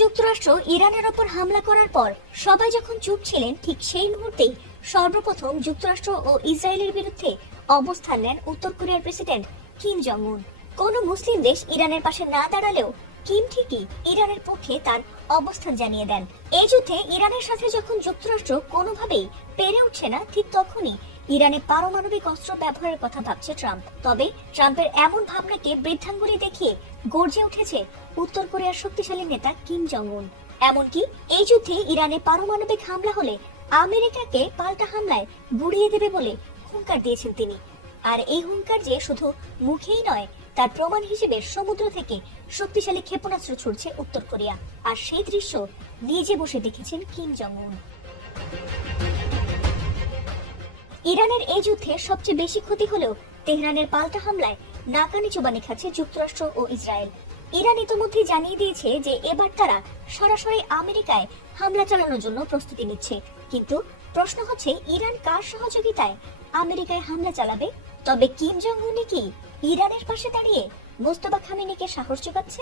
যুক্তরাষ্ট্র ইরানের ওপর হামলা করার পর সবাই যখন চুপ ছিলেন, ঠিক সেই মুহূর্তেই সর্বপ্রথম যুক্তরাষ্ট্র ও ইসরায়েলের বিরুদ্ধে অবস্থান নেন উত্তর কোরিয়ার প্রেসিডেন্ট কিম জং উন। কোন মুসলিম দেশ ইরানের পাশে না দাঁড়ালেও কিম ঠিকই ইরানের পক্ষে তার অবস্থান জানিয়ে দেন। এই যুদ্ধে ইরানের সাথে যখন যুক্তরাষ্ট্র কোনোভাবেই পেরে উঠছে না, ঠিক তখনই ইরানে পারমাণবিক অস্ত্র ব্যবহারের কথা ভাবছে ট্রাম্প। তবে ট্রাম্পের এমন ভাবনাকে বৃদ্ধাঙ্গুলি দেখিয়ে গর্জে উঠেছে উত্তর কোরিয়ার শক্তিশালী নেতা কিম জং উন। এমনকি এই যুদ্ধে ইরানে পারমাণবিক হামলা হলে আমেরিকাকে পাল্টা হামলায় গুড়িয়ে দেবে বলে হুঙ্কার দিয়েছেন তিনি। আর এই হুঙ্কার যে শুধু মুখেই নয়, তার প্রমাণ হিসেবে সমুদ্র থেকে শক্তিশালী ক্ষেপণাস্ত্র ছুড়ছে উত্তর কোরিয়া। আর সেই দৃশ্য নিজে বসে দেখেছেন কিম জং উন। ইরানের এই যুদ্ধে সবচেয়ে বেশি ক্ষতি হলেও তেহরানের পাল্টা হামলায় নাকানি চুবানি খাচ্ছে যুক্তরাষ্ট্র ও ইসরায়েল। ইরান ইতিমধ্যে জানিয়ে দিয়েছে যে এবার তারা সরাসরি আমেরিকায় হামলা চালানোর জন্য প্রস্তুতি নিচ্ছে। কিন্তু প্রশ্ন হচ্ছে, ইরান কার সহযোগিতায় আমেরিকায় হামলা চালাবে? তবে কিম জং উন কি ইরানের পাশে দাঁড়িয়ে মোস্তফা খামেনিকে সাহস যোগাচ্ছে?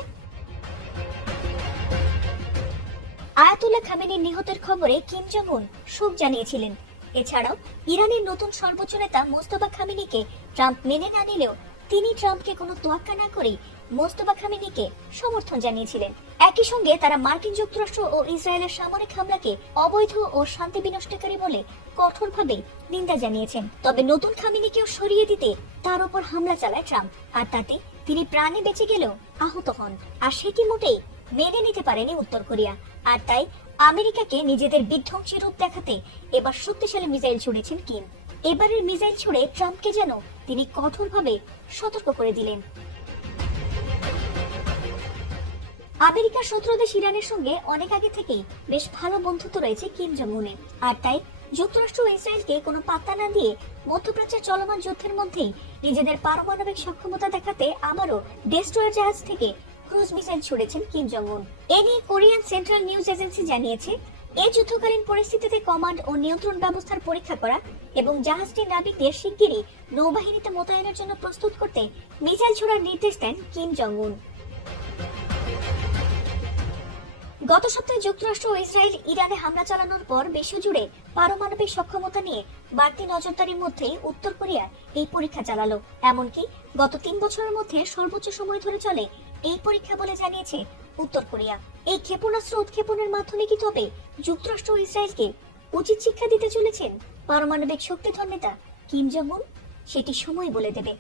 আয়াতুল্লাহ খামেনি নিহতের খবরে কিম জং উন শোক জানিয়েছিলেন। এছাড়াও ইরানের নতুন সর্বোচ্চ নেতা মোস্তফা খামেনিকে ট্রাম্প মেনে না নিলেও তিনি ট্রাম্পকে কোনো তোয়াক্কা না করে মোস্তফা খামেনিকে সমর্থন জানিয়েছিলেন। একই সঙ্গে তারা মার্কিন যুক্তরাষ্ট্র ও ইসরায়েলের সামরিক হামলাকে অবৈধ ও শান্তি বিনষ্টকারী বলে কঠোরভাবে নিন্দা জানিয়েছেন। তবে নতুন খামেনিকেও সরিয়ে দিতে তার উপর হামলা চালায় ট্রাম্প, আর তাতে তিনি প্রাণে বেঁচে গেলেও আহত হন। আর সেটি মোটেই মেনে নিতে পারেনি উত্তর কোরিয়া। আর তাই আমেরিকাকে নিজেদের বিধ্বংসী রূপ দেখাতে এবার শক্তিশালী মিসাইল ছুড়েছেন কিম। এবারের মিসাইল ছুড়ে ট্রাম্পকে যেন তিনি কঠোরভাবে সতর্ক করে দিলেন। আমেরিকার শত্রু দেশ ইরানের সঙ্গে অনেক আগে থেকেই বেশ ভালো বন্ধুত্ব রয়েছে কিম জং উনের। আর তাই যুক্তরাষ্ট্র ও ইসরায়েলকে কোনো পাত্তা না দিয়ে মধ্যপ্রাচ্যের চলমান যুদ্ধের মধ্যেই নিজেদের পারমাণবিক সক্ষমতা দেখাতে আবারও ডেস্ট্রয়ার জাহাজ থেকে ক্রুজ মিসাইল ছুড়েছেন কিম জং উন। এ নিয়ে কোরিয়ান সেন্ট্রাল নিউজ এজেন্সি জানিয়েছে, এই যুদ্ধকালীন পরিস্থিতিতে কমান্ড ও নিয়ন্ত্রণ ব্যবস্থার পরীক্ষা করা এবং জাহাজটির নাবিকদের শিগগিরই নৌবাহিনীতে মোতায়েনের জন্য প্রস্তুত করতে মিসাইল ছোড়ার নির্দেশ দেন কিম জং উন। গত সপ্তাহে যুক্তরাষ্ট্র ও ইসরায়েল ইরানে হামলা চালানোর পর বিশ্বজুড়ে পারমাণবিক সক্ষমতা নিয়ে বাড়তি নজরদারির মধ্যেই উত্তর কোরিয়া এই পরীক্ষা চালালো। এমনকি গত 3 বছরের মধ্যে সর্বোচ্চ সময় ধরে চলে এই পরীক্ষা বলে জানিয়েছে উত্তর কোরিয়া। এই ক্ষেপণাস্ত্র উৎক্ষেপণের মাধ্যমে কি তবে যুক্তরাষ্ট্র ও ইসরায়েলকে উচিত শিক্ষা দিতে চলেছেন পারমাণবিক শক্তিধর নেতা কিম জং উন? সেটি সময় বলে দেবে।